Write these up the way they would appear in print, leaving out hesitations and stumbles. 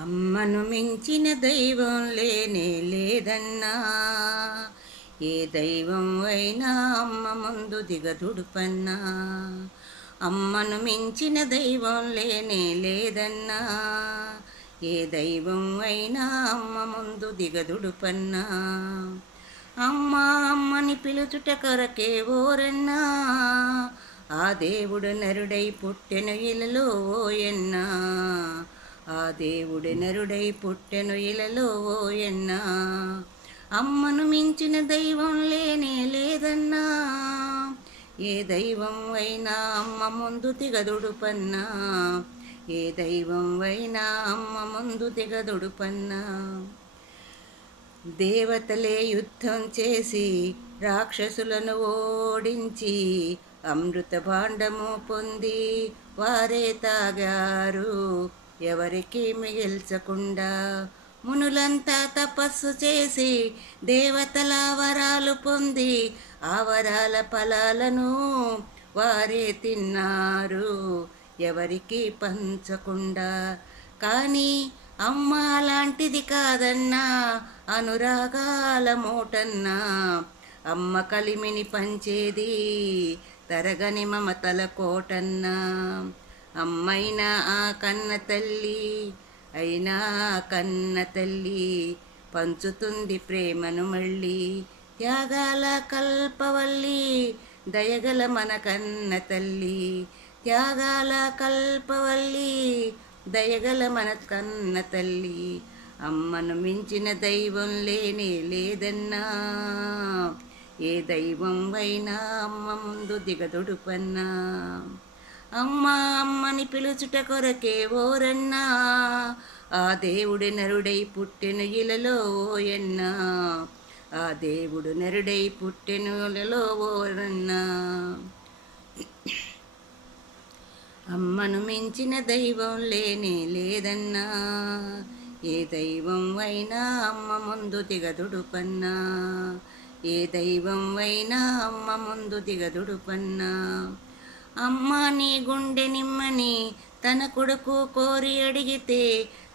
అమ్మను మించిన దైవం లేనే లేదన్నా, ఏ దైవం అయినా అమ్మ ముందు దిగదుడుపన్నా. అమ్మను మించిన దైవం లేనే లేదన్నా, ఏ దైవం అయినా అమ్మ ముందు దిగదుడుపన్నా. అమ్మ అమ్మని పిలుచుట కొరకే ఓరన్నా, ఆ దేవుడు నరుడై పుట్టెను ఇలలో ఓయన్నా. ఆ దేవుడు నరుడై పుట్టెను ఇలలో ఓయన్నా. అమ్మను మించిన దైవం లేనే లేదన్నా, ఏ దైవం అయినా అమ్మ ముందు దిగదుడుపన్నా. ఏ దైవం అయినా అమ్మ ముందు దిగదుడుపన్నా. దేవతలే యుద్ధం చేసి రాక్షసులను ఓడించి అమృత భాండము పొంది వారే తాగారు, ఎవరికి మిగిల్చకుండా. మునులంతా తపస్సు చేసి దేవతల వరాలు పొంది ఆ వరాల ఫలాలను వారే తిన్నారు, ఎవరికి పంచకుండా. కానీ అమ్మ లాంటిది కాదన్నా, అనురాగాల మూటన్నా. అమ్మ కలిమిని పంచేది తరగని మమతల కోటన్నా. అమ్మైనా ఆ కన్న తల్లి, అయినా కన్న తల్లి పంచుతుంది ప్రేమను మళ్ళీ. త్యాగాల కల్పవల్లి, దయగల మన కన్న తల్లి. త్యాగాల కల్పవల్లి, దయగల మన కన్న తల్లి. అమ్మను మించిన దైవం లేనే లేదన్నా, ఏ దైవం అయినా అమ్మ ముందు దిగదుడుపన్నా. అమ్మ అమ్మని పిలుచుట కొరకే ఓరన్నా, ఆ దేవుడు నరుడై పుట్టెను ఇలలో ఓయన్నా. ఆ దేవుడు నరుడై పుట్టెను ఇలలో ఓరన్నా. అమ్మను మించిన దైవం లేనే లేదన్నా, ఏ దైవం అయినా అమ్మ ముందు దిగదుడుపన్నా. ఏ దైవం అయినా అమ్మ ముందు దిగదుడుపన్నా. అమ్మ నీ గుండె నిమ్మని తన కొడుకు కోరి అడిగితే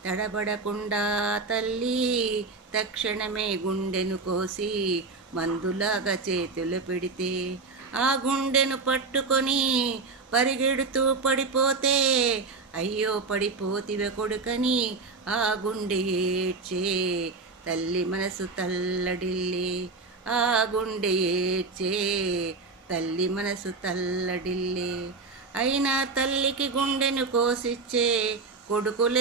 తడబడకుండా తల్లి తక్షణమే గుండెను కోసి మందులాగా చేతులు పెడితే, ఆ గుండెను పట్టుకొని పరిగెడుతూ పడిపోతే, అయ్యో పడిపోతివే కొడుకని ఆ గుండె ఏడ్చే తల్లి మనసు తల్లడిల్లి. ఆ గుండె ఏడ్చే తల్లి మనసు తల్లడిల్లే. అయినా తల్లికి గుండెను కోసిచ్చే కొడుకులే